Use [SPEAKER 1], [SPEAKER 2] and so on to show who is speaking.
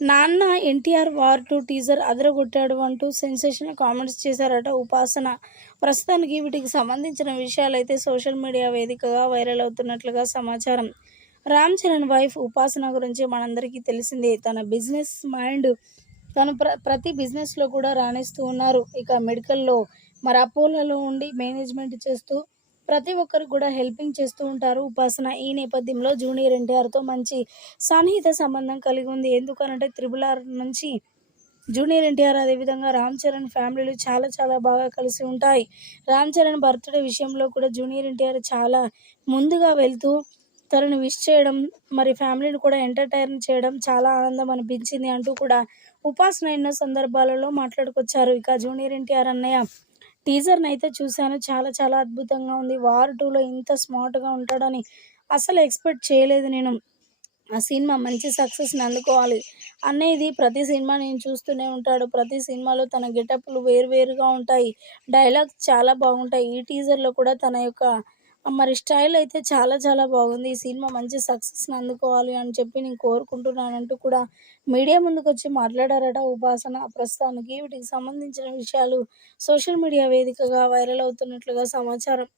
[SPEAKER 1] నాన్న NTR war two teaser అదరగొట్టాడు అంటూ సెన్సేషనల్ కామెంట్స్ చేశారట ఉపాసన. ప్రస్తుతానికి వీటికి సంబంధించిన విషయాలైతే సోషల్ మీడియా వేదికగా వైరల్ అవుతున్నట్లుగా సమాచారం. రామ్ చరణ్ వైఫ్ ఉపాసన గురించి మనందరికీ తెలిసిందే. తన బిజినెస్ మైండ్ తను ప్ర ప్రతి బిజినెస్లో కూడా రాణిస్తూ ఉన్నారు. ఇక మెడికల్లో మరి అపోలోలో ఉండి మేనేజ్మెంట్ చేస్తూ ప్రతి ఒక్కరికి కూడా హెల్పింగ్ చేస్తూ ఉంటారు. ఉపాసన ఈ నేపథ్యంలో జూనియర్ ఎన్టీఆర్తో మంచి సన్నిహిత సంబంధం కలిగి ఉంది. ఎందుకనంటే త్రిబుల్ ఆర్ నుంచి జూనియర్ ఎన్టీఆర్ అదేవిధంగా రామ్ చరణ్ ఫ్యామిలీలు చాలా చాలా బాగా కలిసి ఉంటాయి. రామ్ చరణ్ బర్త్డే విషయంలో కూడా జూనియర్ ఎన్టీఆర్ చాలా ముందుగా వెళ్తూ తనని విష్ చేయడం మరి ఫ్యామిలీని కూడా ఎంటర్టైన్ చేయడం చాలా ఆనందం అనిపించింది అంటూ కూడా ఉపాసన ఎన్నో సందర్భాలలో మాట్లాడుకొచ్చారు. ఇక జూనియర్ ఎన్టీఆర్ అన్నయ్య టీజర్ని అయితే చూశాను. చాలా చాలా అద్భుతంగా ఉంది. వార్ టూలో ఇంత స్మార్ట్గా ఉంటాడని అసలు ఎక్స్పెక్ట్ చేయలేదు నేను. ఆ సినిమా మంచి సక్సెస్ని అందుకోవాలి అనేది ప్రతి సినిమా నేను చూస్తూనే ఉంటాడు. ప్రతి సినిమాలో తన గెటప్లు వేరువేరుగా ఉంటాయి. డైలాగ్స్ చాలా బాగుంటాయి. ఈ టీజర్లో కూడా తన యొక్క మరి స్టైల్ అయితే చాలా చాలా బాగుంది. ఈ సినిమా మంచి సక్సెస్ని అందుకోవాలి అని చెప్పి నేను కోరుకుంటున్నానంటూ కూడా మీడియా ముందుకు వచ్చి మాట్లాడారట ఉపాసన ప్రస్తుతానికి వీటికి సంబంధించిన విషయాలు సోషల్ మీడియా వేదికగా వైరల్ అవుతున్నట్లుగా సమాచారం